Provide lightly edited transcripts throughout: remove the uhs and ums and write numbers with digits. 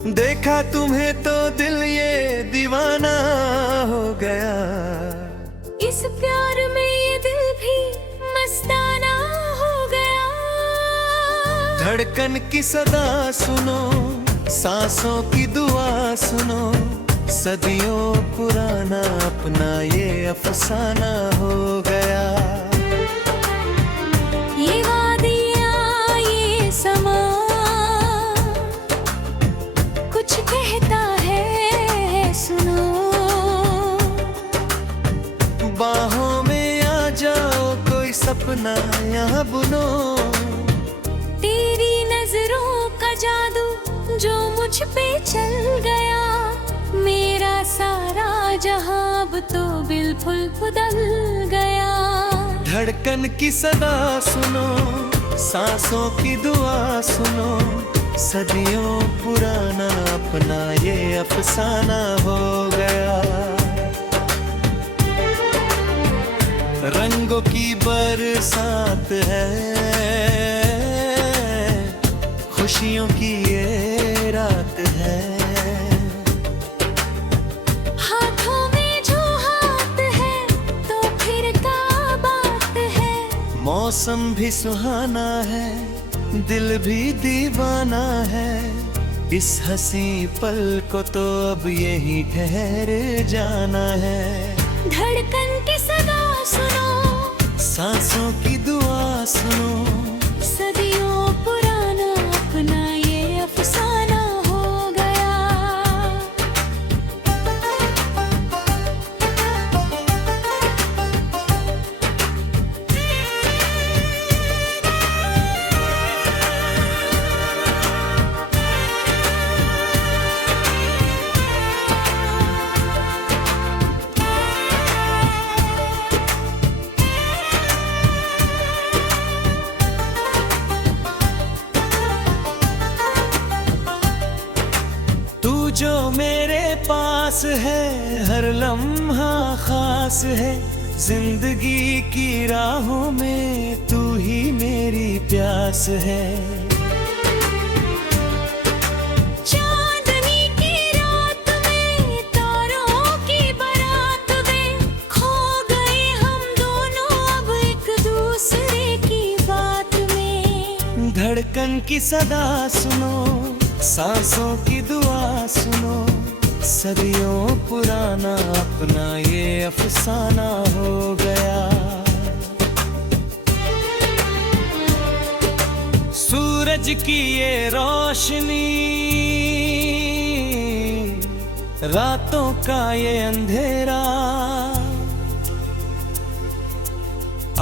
देखा तुम्हें तो दिल ये दीवाना हो गया। इस प्यार में ये दिल भी मस्ताना हो गया। धड़कन की सदा सुनो, सांसों की दुआ सुनो, सदियों पुराना अपना ये अफसाना हो गया। ये वादियाँ ये समा कुछ कहता है सुनो। बाहों में आ जाओ कोई सपना यहाँ बुनो। तेरी नजरों का जादू जो मुझ पे चल गया, मेरा सारा जहां अब तो बिल्कुल बदल गया। धड़कन की सदा सुनो, सांसों की दुआ सुनो, सदियों पुराना अपना ये अफसाना हो गया। रंगों की बरसात है, खुशियों की ये रात है। हाथों में जो हाथ है तो फिर क्या बात है। मौसम भी सुहाना है, दिल भी दीवाना है। इस हंसी पल को तो अब यही ठहर जाना है। धड़कन की सदा सुनो, सांसों की दुआ सुनो, सदियों पुराना अपना ये अफसाना हो गया। जो मेरे पास है हर लम्हा खास है। जिंदगी की राहों में तू ही मेरी प्यास है। चांदनी की रात में तारों की बारात में खो गए हम दोनों अब एक दूसरे की बात में। धड़कन की सदा सुनो, सांसों की दुआ सुनो, सदियों पुराना अपना ये अफसाना हो गया। सूरज की ये रोशनी, रातों का ये अंधेरा,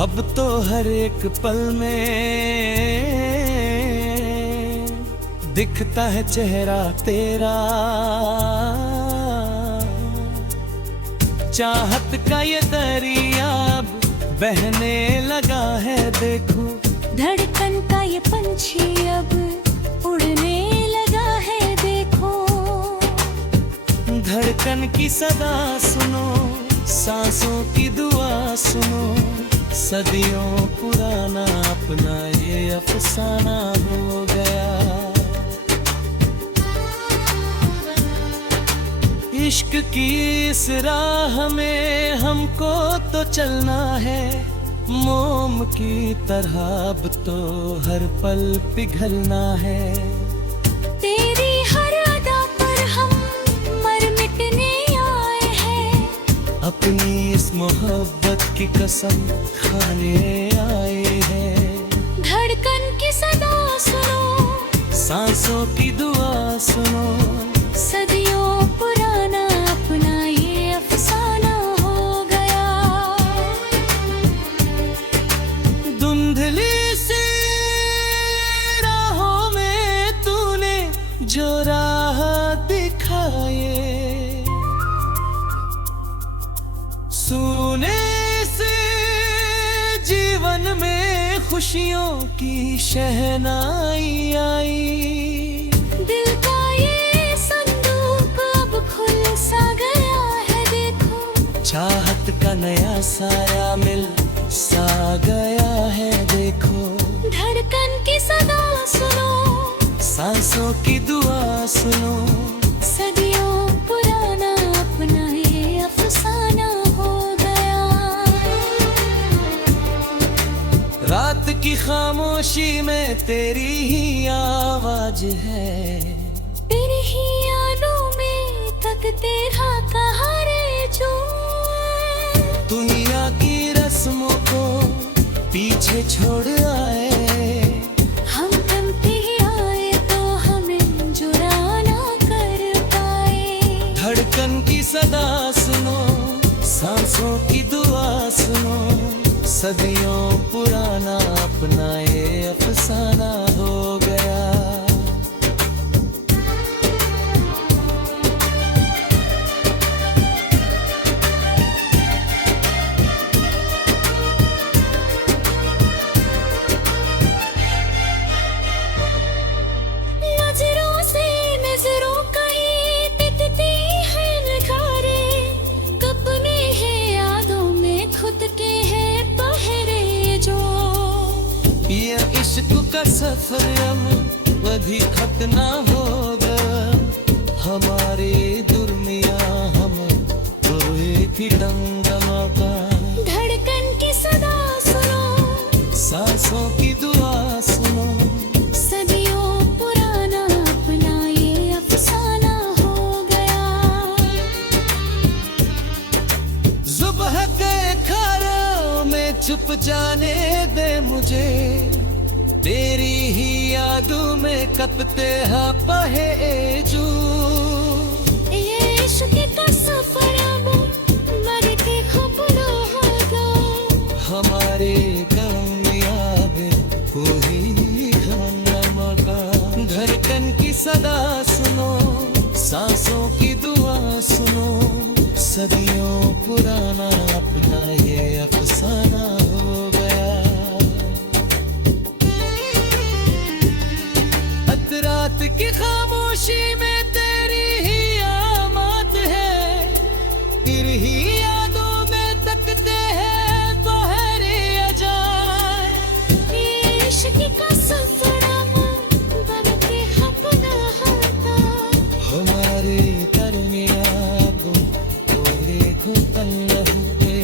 अब तो हर एक पल में दिखता है चेहरा तेरा। चाहत का ये दरिया अब बहने लगा है देखो। धड़कन का ये पंछी अब उड़ने लगा है देखो। धड़कन की सदा सुनो, सांसों की दुआ सुनो, सदियों पुराना अपना ये अफसाना हो गया। इश्क की इस राह में हमको तो चलना है। मोम की तरह अब तो हर पल पिघलना है। तेरी हर अदा पर हम मर मिटने आए हैं। अपनी इस मोहब्बत की कसम खाने आए हैं। धड़कन की सदा सुनो, सांसों की दुआ सुनो, सदियों पुराना अपना ये अफसाना हो गया। धुंधली सी राहों में तूने जो राह दिखाए, सुने से जीवन में खुशियों की शहनाई आई। दिल का ये संदूक अब खुल सा गया है देखो। चाहत का नया साया मिल सा गया है देखो। धड़कन की सदा सुनो, सांसों की दुआ सुनो। खामोशी में तेरी ही आवाज है। तेरी ही यादों में तकते रहा कहाँ रे जो। दुनिया की रस्मों को पीछे छोड़ आए, हम थमते ही आए तो हमें जुड़ा ना कर पाए। धड़कन की सदा सुनो, सांसों की दुआ सुनो, सदियों पुराना अपना ये अफसाना हो गया। नजरों से नजरों का ही दिखती है नकारे, कपने हैं यादों में खुद के हैं पहरे जो। ये इश्क का सफर अब कभी खत्म ना होगा, हमारे दुर्मिया हम तो एक ही दमदमा का। धड़कन की सदा सुनो, सांसों की दुआ सुनो, सदियों पुराना अपना ये अफसाना हो गया। सुबह के खारों में छुप जाने दे मुझे, तेरी ही यादों में कपते हैं पहेजू। ये इश्क का सफर अब मरते खपलो होगा, हमारे कामयाब कोई खाना का। धड़कन की सदा सुनो, सांसों की दुआ सुनो, सदियों पुराना अपना ये अफसाना हो गया। रात की खामोशी में तेरी ही आमद है, तेरी ही यादों में तकते हैं पहरे अजाए। इश्क का सफर अब बनके अपना होगा, हमारे दरमियाँ कोई खुतन हुए।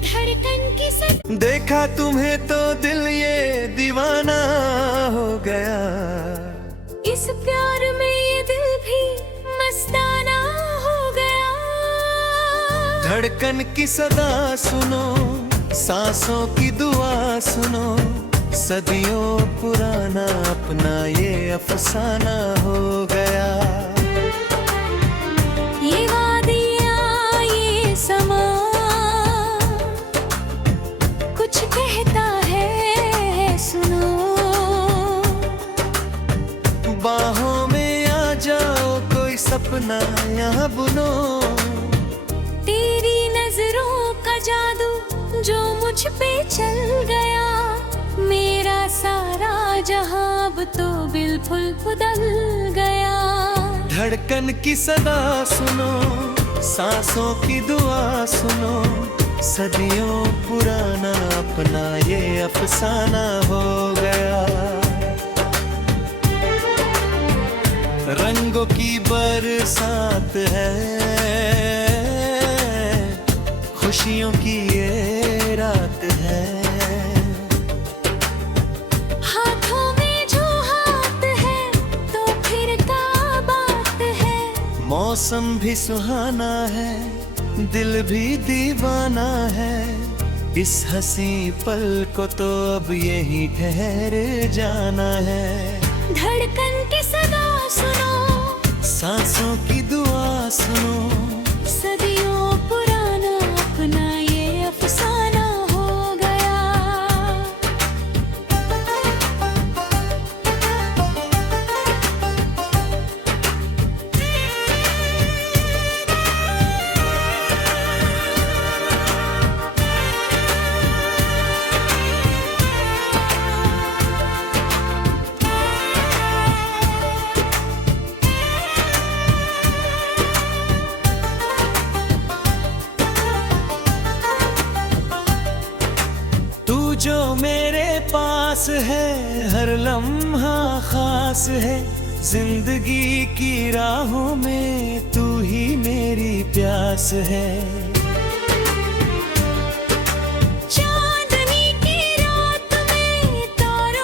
धड़कन की सद देखा तुम्हें तो दिल ये दीवाना हो गया, इस प्यार में ये दिल भी मस्ताना हो गया। धड़कन की सदा सुनो, सांसों की दुआ सुनो, सदियों पुराना अपना ये अफसाना हो गया। ये वादियाँ ये समा कुछ कहता है सुनो। बाहों में आ जाओ कोई सपना यहाँ बुनो, तेरी नजरों का जादू जो मुझ पे चल गया, मेरा सारा जहां अब तो बिल्कुल बदल गया। धड़कन की सदा सुनो, सांसों की दुआ सुनो, सदियों पुराना अपना ये अफसाना हो गया। रंगों की बरसात है, खुशियों की ये रात है, हाथों में जो हाथ है तो फिर क्या बात है। मौसम भी सुहाना है, दिल भी दीवाना है, इस हंसी पल को तो अब यही ठहर जाना है। धड़कन की सदा सुनो, सांसों की दुआ सुनो, सदियों पुराना अपना ये अफसाना हो गया। जो मेरे पास है हर लम्हा खास है, जिंदगी की राहों में तू ही मेरी प्यास है। चांदनी की रात में तारों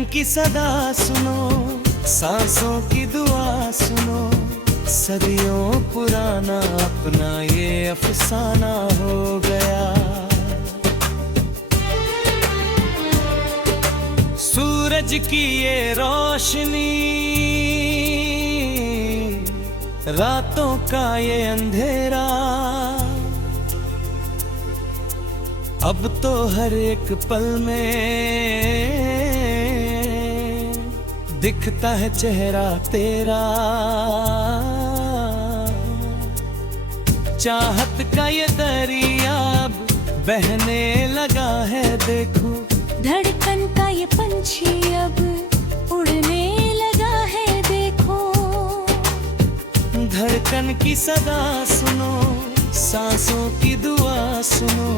धड़कन की सदा सुनो, सांसों की दुआ सुनो, सदियों पुराना अपना ये अफसाना हो गया। सूरज की ये रोशनी, रातों का ये अंधेरा, अब तो हर एक पल में दिखता है चेहरा तेरा। चाहत का ये दरिया अब बहने लगा है, देखो धड़कन का ये पंछी अब उड़ने लगा है, देखो धड़कन की सदा सुनो, सांसों की दुआ सुनो,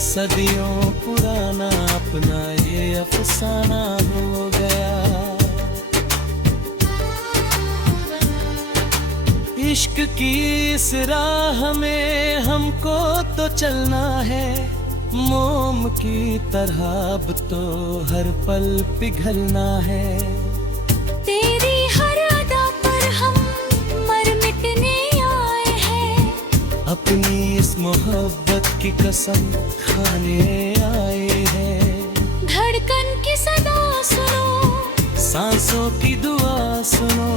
सदियों पुराना अपना ये अफसाना हो गया। इश्क की इस राह में हमको तो चलना है, मोम की तरह अब तो हर पल पिघलना है। तेरी हर अदा पर हम मर मिटने आए हैं, अपनी इस मोहब्बत की कसम खाने आए हैं। धड़कन की सदा सुनो, सांसों की दुआ सुनो,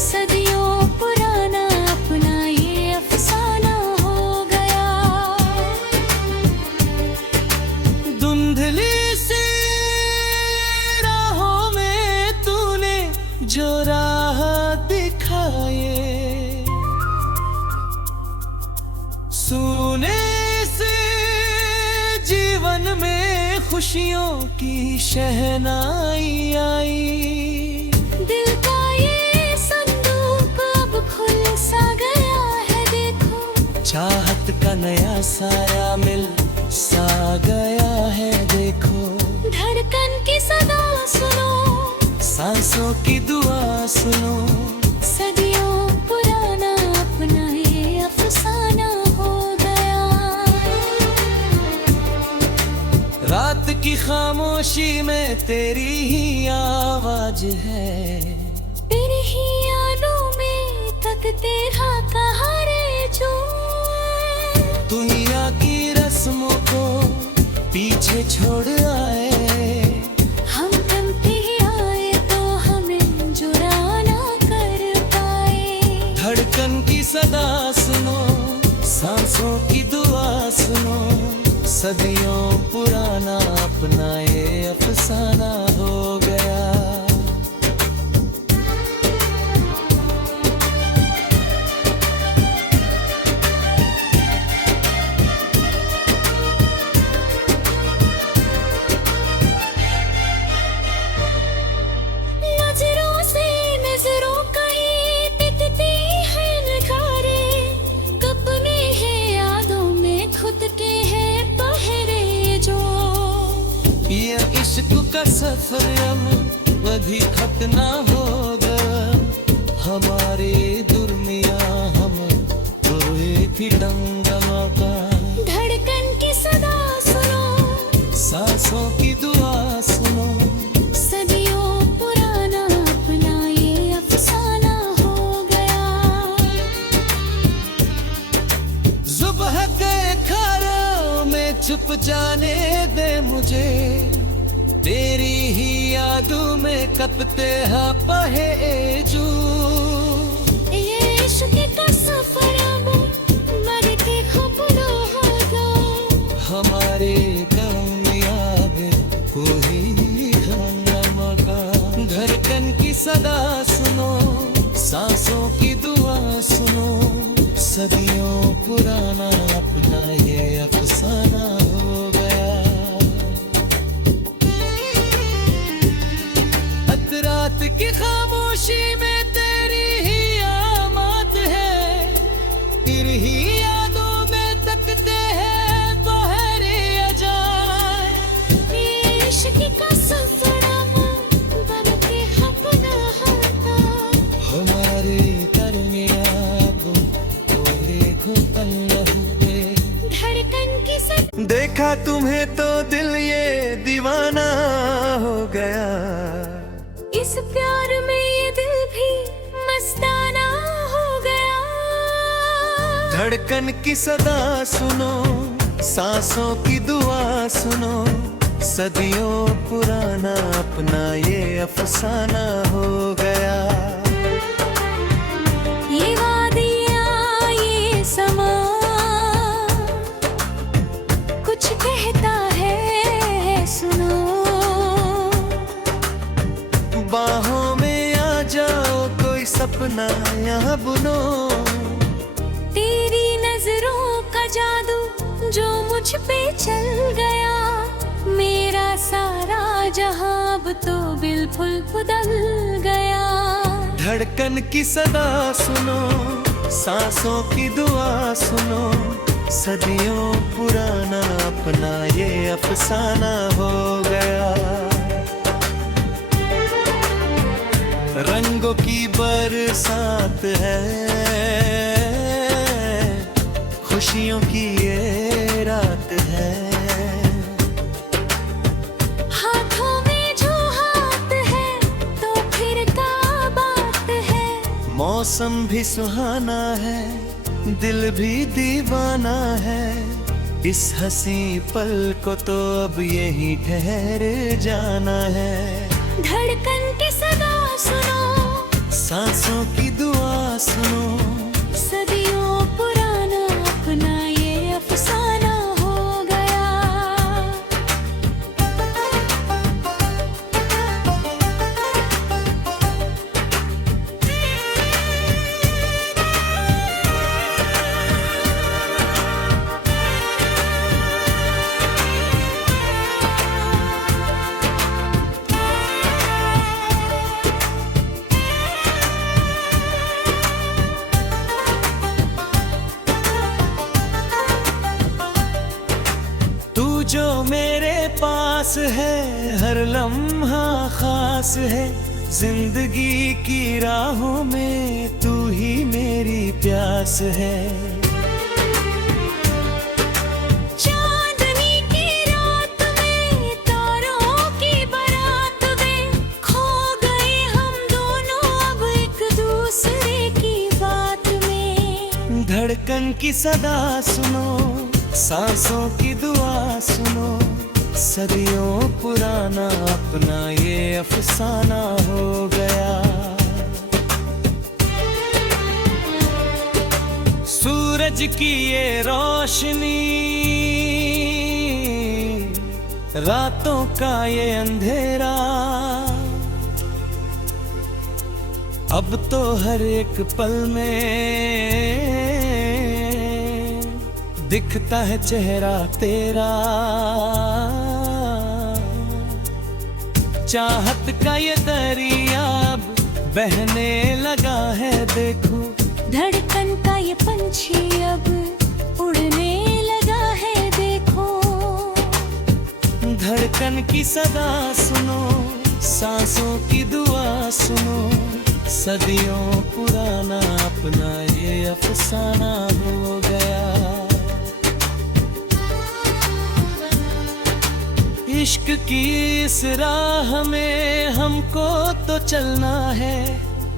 सदियों पुराना अपना ये अफसाना हो गया। धुंधली सी राहों में तूने जो राह दिखाए, सुने से जीवन में खुशियों की शहनाई आई। दिल का ये संदूक अब खुल सा गया है, देखो चाहत का नया साया मिल सा गया है, देखो धड़कन की सदा सुनो, सांसों की दुआ सुनो, सदियों पुराना अपना ये अफसाना हो गया। रात की खामोशी में तेरी ही आवाज है, तेरी ही यादों में तकते रहा रे जो। दुनिया की रस्मों को पीछे छोड़ आए, हम थमते ही आए तो हमें जुड़ा ना कर पाए। धड़कन की सदा सुनो, सांसों की दुआ सुनो, सदियों पुराना अपना ये अफसाना हो गया। नजरों से नजरों का ही दिखती है नजारे, कपने हैं यादों में खुद के हैं पहरे जो। ये इश्क का सफर अब कभी खत्म ना होगा, हमारे दुर्मिया हम तो एक ही डंगमा का। धड़कन की सदा सुनो, सांसों की दुआ सुनो, सदियों पुराना अपना ये अफसाना हो गया। सुबह के खारों में छुप जाने दे मुझे, तेरी ही यादों में कपते हैं पहेजू। ये इश्क का सफर अब मरते खपलो होगा, हमारे कामयाब कोई हंगामा का। धड़कन की सदा सुनो, सांसों की दुआ सुनो, सदियों पुराना अपना ये अफसाना हो गया। रात की खामोशी में तेरी ही आमद है, तेरी ही यादों में तकते हैं बहरे अजाए। इश्क का सफर अब बनके अपना होगा, हमारे दरमियाँ कोई खुद देखा तुम्हें तो दिल ये दीवाना हो गया। इस प्यार में ये दिल भी मस्ताना हो गया। धड़कन की सदा सुनो, सांसों की दुआ सुनो, सदियों पुराना अपना ये अफसाना हो गया। ये वादियाँ ये समा कुछ कहता है सुनो। बाहों में आ जाओ कोई सपना यहाँ बुनो। तेरी नजरों का जादू जो मुझ पे चल गया, मेरा सारा जहां अब तो बिल्कुल बदल गया। धड़कन की सदा सुनो, सांसों की दुआ सुनो, सदियों पुराना अपना ये अफसाना हो गया। रंगों की बरसात है, खुशियों की ये रात है। हाथों में जो हाथ है तो फिर क्या बात है। मौसम भी सुहाना है, दिल भी दीवाना है। इस हंसी पल को तो अब यही ठहर जाना है। धड़कन की सदा सुनो, सांसों की दुआ सुनो, सदियों पुराना अपना ये अफसाना हो गया। जो मेरे पास है हर लम्हा खास है। जिंदगी की राहों में तू ही मेरी प्यास है। चांदनी की रात में तारों की बारात में खो गए हम दोनों अब एक दूसरे की बात में। धड़कन की सदा सुनो, सांसों की दुआ सुनो, सदियों पुराना अपना ये अफसाना हो गया। सूरज की ये रोशनी, रातों का ये अंधेरा, अब तो हर एक पल में दिखता है चेहरा तेरा। चाहत का ये दरिया अब बहने लगा है देखो। धड़कन का ये पंछी अब उड़ने लगा है देखो। धड़कन की सदा सुनो, सांसों की दुआ सुनो, सदियों पुराना अपना ये अफसाना हो गया। इश्क की इस राह में हमको तो चलना है।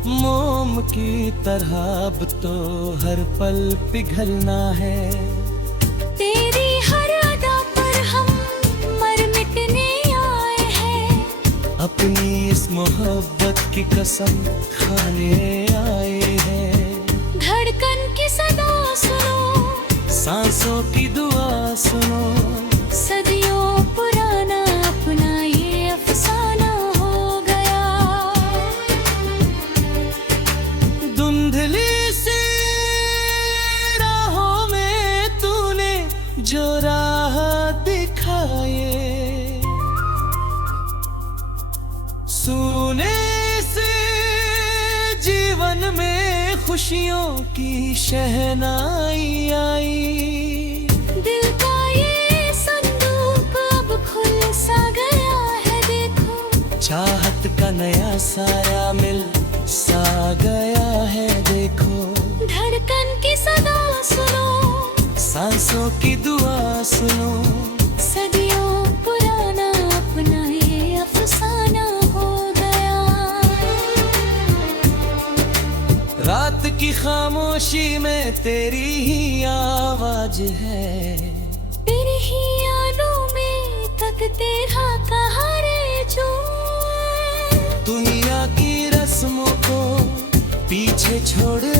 मोम की तरह अब तो हर पल पिघलना है। तेरी हर अदा पर हम मर मिटने आए हैं। अपनी इस मोहब्बत की कसम खाने आए हैं। धड़कन की सदा सुनो, सांसों की दुआ सुनो, सदियों पुराना अपना ये अफसाना हो गया। धुंधली सी राहों में तूने जो राह दिखाए, सुने से जीवन में खुशियों की शहनाई आई। दिल का ये संदूक अब खुल सा गया है देखो। चाहत का नया साया मिल सा गया है देखो। धड़कन की सदा सुनो, सांसों की दुआ सुनो, वक्त की खामोशी में तेरी ही आवाज है। तेरे ही यादों में तकते रहा कहाँ रे जो। दुनिया की रस्मों को पीछे छोड़